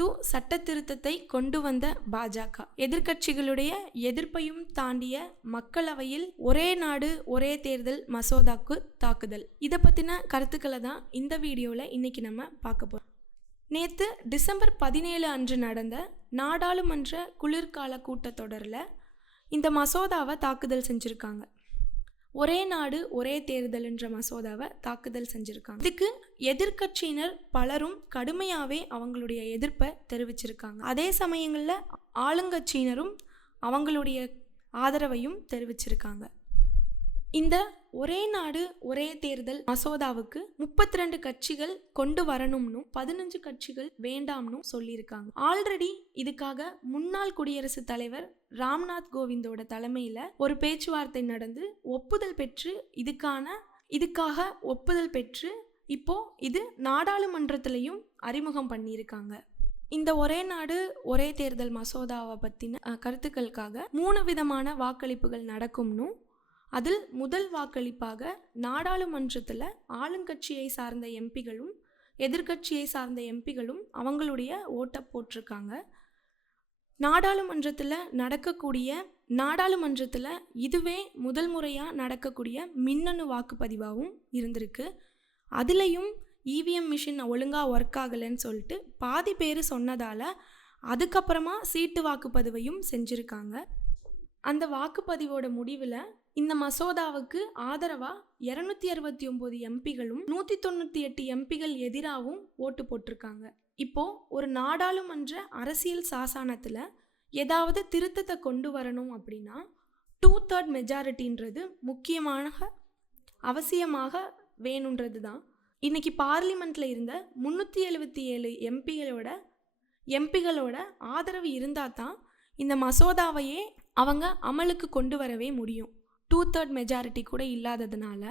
புது சட்ட திருத்தத்தை கொண்டு வந்த பாஜக எதிர்க்கட்சிகளுடைய எதிர்ப்பையும் தாண்டிய மக்களவையில் ஒரே நாடு ஒரே தேர்தல் மசோதாக்கு தாக்குதல். இதை பற்றின கருத்துக்களை தான் இந்த வீடியோவில் இன்னைக்கு நம்ம பார்க்க போகிறோம். நேற்று டிசம்பர் 17 அன்று நடந்த நாடாளுமன்ற குளிர்கால கூட்டத்தொடரில் இந்த மசோதாவை தாக்குதல் செஞ்சுருக்காங்க. ஒரே நாடு ஒரே தேர்தல் என்ற மசோதாவை தாக்குதல் செஞ்சுருக்காங்க. இதுக்கு எதிர்க்கட்சியினர் பலரும் கடுமையாகவே அவங்களுடைய எதிர்ப்பை தெரிவிச்சிருக்காங்க. அதே சமயங்களில் ஆளுங்கட்சியினரும் அவங்களுடைய ஆதரவையும் தெரிவிச்சிருக்காங்க. இந்த ஒரே நாடு ஒரே தேர்தல் மசோதாவுக்கு 32 கட்சிகள் கொண்டு வரணும்னு 15 கட்சிகள் வேண்டாம்னு சொல்லியிருக்காங்க. ஆல்ரெடி இதுக்காக முன்னாள் குடியரசுத் தலைவர் ராம்நாத் கோவிந்தோட தலைமையில் ஒரு பேச்சுவார்த்தை நடந்து ஒப்புதல் பெற்று இதுக்காக ஒப்புதல் பெற்று இப்போ இது நாடாளுமன்றத்திலையும் அறிமுகம் பண்ணியிருக்காங்க. இந்த ஒரே நாடு ஒரே தேர்தல் மசோதாவை பற்றின கருத்துக்களுக்காக 3 விதமான வாக்களிப்புகள் நடக்கும்னு, அதில் முதல் வாக்களிப்பாக நாடாளுமன்றத்தில் ஆளுங்கட்சியை சார்ந்த எம்பிகளும் எதிர்கட்சியை சார்ந்த எம்பிகளும் அவங்களுடைய ஓட்டை போட்டிருக்காங்க. நாடாளுமன்றத்தில் இதுவே முதல் முறையாக நடக்கக்கூடிய மின்னணு வாக்குப்பதிவாகவும் இருந்திருக்கு. அதுலேயும் இவிஎம் மிஷின் ஒழுங்காக ஒர்க் ஆகலைன்னு சொல்லிட்டு பாதி பேர் சொன்னதால் அதுக்கப்புறமா சீட்டு வாக்குப்பதிவையும் செஞ்சுருக்காங்க. அந்த வாக்குப்பதிவோட முடிவில் இந்த மசோதாவுக்கு ஆதரவாக 269 எம்பிகளும் 198 எம்பிகள் எதிராகவும் ஓட்டு போட்டிருக்காங்க. இப்போது ஒரு நாடாளுமன்ற அரசியல் சாசனத்தில் ஏதாவது திருத்தத்தை கொண்டு வரணும் அப்படின்னா 2/3 மெஜாரிட்டின்றது அவசியமாக வேணுன்றது தான். இன்றைக்கி பார்லிமெண்ட்டில் இருந்த 377 எம்பிகளோட ஆதரவு இருந்தால் தான் இந்த மசோதாவையே அவங்க அமலுக்கு கொண்டு வரவே முடியும். 2/3 மெஜாரிட்டி கூட இல்லாததுனால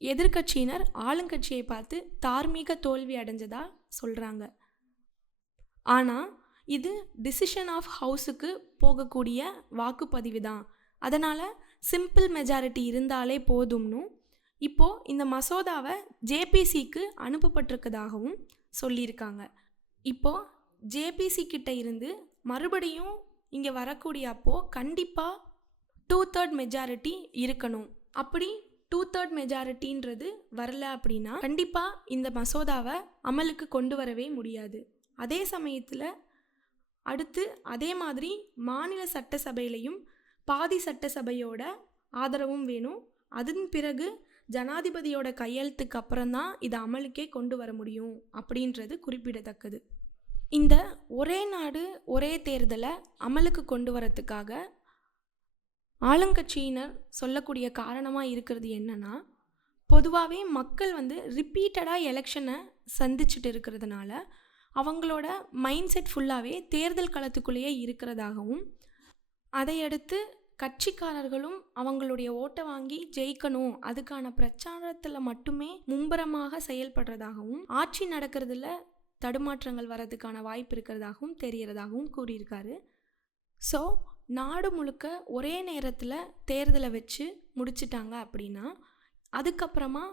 எதிர்க்கட்சியினர் ஆளுங்கட்சியை பார்த்து தார்மீக தோல்வி அடைஞ்சதா சொல்கிறாங்க. ஆனால் இது டிசிஷன் ஆஃப் ஹவுஸுக்கு போகக்கூடிய வாக்குப்பதிவு தான். அதனால் சிம்பிள் மெஜாரிட்டி இருந்தாலே போதும்னு இப்போது இந்த மசோதாவை ஜேபிசிக்கு அனுப்பப்பட்டிருக்கதாகவும் சொல்லியிருக்காங்க. இப்போது ஜேபிசி கிட்ட இருந்து மறுபடியும் இங்கே வரக்கூடிய அப்போது கண்டிப்பாக 2/3 மெஜாரிட்டி இருக்கணும். அப்படி 2/3 மெஜாரிட்டின்றது வரல அப்படின்னா கண்டிப்பாக இந்த மசோதாவை அமலுக்கு கொண்டு வரவே முடியாது. அதே சமயத்தில் அடுத்து அதே மாதிரி மாநில சட்டசபையிலையும் பாதி சட்டசபையோட ஆதரவும் வேணும். அதன் பிறகு ஜனாதிபதியோட கையெழுத்துக்கு அப்புறம்தான் இதை அமலுக்கே கொண்டு வர முடியும் அப்படின்றது குறிப்பிடத்தக்கது. இந்த ஒரே நாடு ஒரே தேர்தலை அமலுக்கு கொண்டு வரத்துக்காக ஆளுங்கட்சியினர் சொல்லக்கூடிய காரணமாக இருக்கிறது என்னன்னா, பொதுவாகவே மக்கள் ரிப்பீட்டடாக எலெக்ஷனை சந்திச்சுட்டு இருக்கிறதுனால அவங்களோட மைண்ட் செட் ஃபுல்லாகவே தேர்தல் களத்துக்குள்ளேயே இருக்கிறதாகவும், அதையடுத்து கட்சிக்காரர்களும் அவங்களுடைய ஓட்டை வாங்கி ஜெயிக்கணும் அதுக்கான பிரச்சாரத்தில் மட்டுமே மும்பரமாக செயல்படுறதாகவும், ஆட்சி நடக்கிறதுல தடுமாற்றங்கள் வரதுக்கான வாய்ப்பு இருக்கிறதாகவும் தெரிகிறதாகவும் கூறியிருக்காரு. ஸோ நாடு முழுக்க ஒரே நேரத்தில் தேர்தலை வச்சு முடிச்சிட்டாங்க அப்படின்னா அதுக்கப்புறமா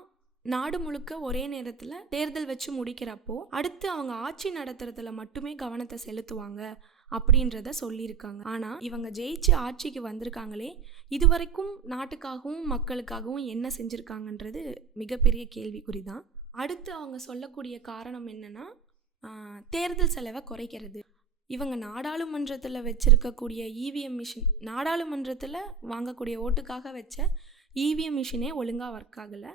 நாடு முழுக்க ஒரே நேரத்தில் தேர்தல் வச்சு முடிக்கிறப்போ அடுத்து அவங்க ஆட்சி நடத்துறதுல மட்டுமே கவனத்தை செலுத்துவாங்க அப்படின்றத சொல்லியிருக்காங்க. ஆனால் இவங்க ஜெயிச்சு ஆட்சிக்கு வந்திருக்காங்களே, இதுவரைக்கும் நாட்டுக்காகவும் மக்களுக்காகவும் என்ன செஞ்சுருக்காங்கன்றது மிகப்பெரிய கேள்விக்குறி தான். அடுத்து அவங்க சொல்லக்கூடிய காரணம் என்னென்னா, தேர்தல் செலவை குறைக்கிறது. இவங்க நாடாளுமன்றத்தில் வச்சுருக்கக்கூடிய இவிஎம் மிஷின், நாடாளுமன்றத்தில் வாங்கக்கூடிய ஓட்டுக்காக வச்ச இவிஎம் மிஷினே ஒழுங்காக ஒர்க் ஆகலை.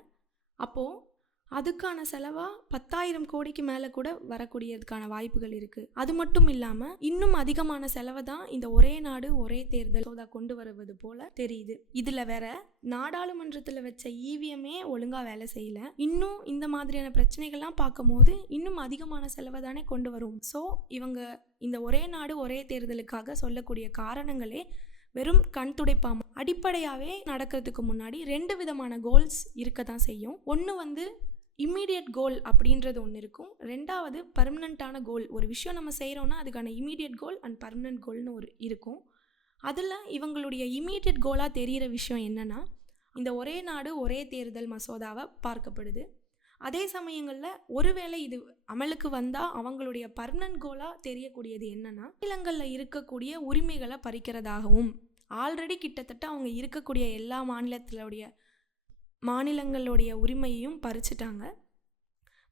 அப்போது அதுக்கான செலவாக 10,000 கோடிக்கு மேலே கூட வரக்கூடியதுக்கான வாய்ப்புகள் இருக்குது. அது மட்டும் இல்லாமல் இன்னும் அதிகமான செலவை தான் இந்த ஒரே நாடு ஒரே தேர்தல் கொண்டு வருவது போல தெரியுது. இதில் வேற நாடாளுமன்றத்தில் வச்ச இவிஎம்மே ஒழுங்காக வேலை செய்யலை. இன்னும் இந்த மாதிரியான பிரச்சனைகள்லாம் பார்க்கும் போது இன்னும் அதிகமான செலவை தானே கொண்டு வரும். ஸோ இவங்க இந்த ஒரே நாடு ஒரே தேர்தலுக்காக சொல்லக்கூடிய காரணங்களே வெறும் கண் துடைப்பாமல் அடிப்படையாகவே நடக்கிறதுக்கு முன்னாடி 2 விதமான கோல்ஸ் இருக்க தான் செய்யும். ஒன்று இம்மீடியட் கோல் அப்படின்றது ஒன்று இருக்கும். ரெண்டாவது பர்மனண்ட்டான கோல். ஒரு விஷயம் நம்ம செய்கிறோன்னா அதுக்கான இம்மீடியட் கோல் அண்ட் பர்மனண்ட் கோல்னு இருக்கும். அதில் இவங்களுடைய இம்மீடியட் கோலாக தெரிகிற விஷயம் என்னென்னா, இந்த ஒரே நாடு ஒரே தேர்தல் மசோதாவை பார்க்கப்படுது. அதே சமயங்களில் ஒருவேளை இது அமலுக்கு வந்தால் அவங்களுடைய பர்மனன்ட் கோலாக தெரியக்கூடியது என்னென்னா மாநிலங்களில் இருக்கக்கூடிய உரிமைகளை பறிக்கிறதாகவும், ஆல்ரெடி கிட்டத்தட்ட அவங்க இருக்கக்கூடிய எல்லா மாநிலங்களுடைய உரிமையையும் பறிச்சிட்டாங்க.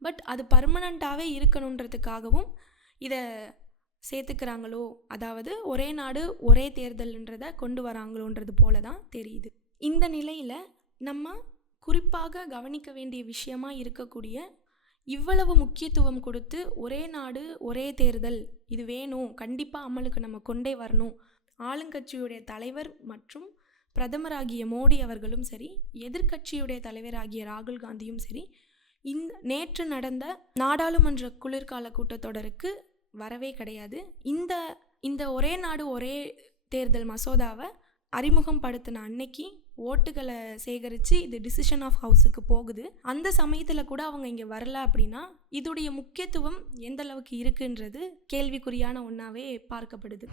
பட் அது பர்மனண்ட்டாகவே இருக்கணுன்றதுக்காகவும் இதை சேர்த்துக்கிறாங்களோ, அதாவது ஒரே நாடு ஒரே தேர்தல்ன்றதை கொண்டு வராங்களோன்றது போல தான் தெரியுது. இந்த நிலையில் நம்ம குறிப்பாக கவனிக்க வேண்டிய விஷயமா இருக்கக்கூடிய இவ்வளவு முக்கியத்துவம் கொடுத்து ஒரே நாடு ஒரே தேர்தல் இது வேணும், கண்டிப்பாக அமலுக்கு நம்ம கொண்டே வரணும், ஆளுங்கட்சியுடைய தலைவர் மற்றும் பிரதமராகிய மோடி அவர்களும் சரி, எதிர்க்கட்சியுடைய தலைவராகிய ராகுல் காந்தியும் சரி, நேற்று நடந்த நாடாளுமன்ற குளிர்கால கூட்டத்தொடருக்கு வரவே கிடையாது. இந்த ஒரே நாடு ஒரே தேர்தல் மசோதாவை அறிமுகம் படுத்தின அன்னைக்கு ஓட்டுகளை சேகரித்து இது டிசிஷன் ஆஃப் ஹவுஸுக்கு போகுது. அந்த சமயத்தில் கூட அவங்க இங்கே வரல அப்படின்னா இதோடைய முக்கியத்துவம் எந்த அளவுக்கு இருக்குன்றது கேள்விக்குறியான ஒன்றாவே பார்க்கப்படுது.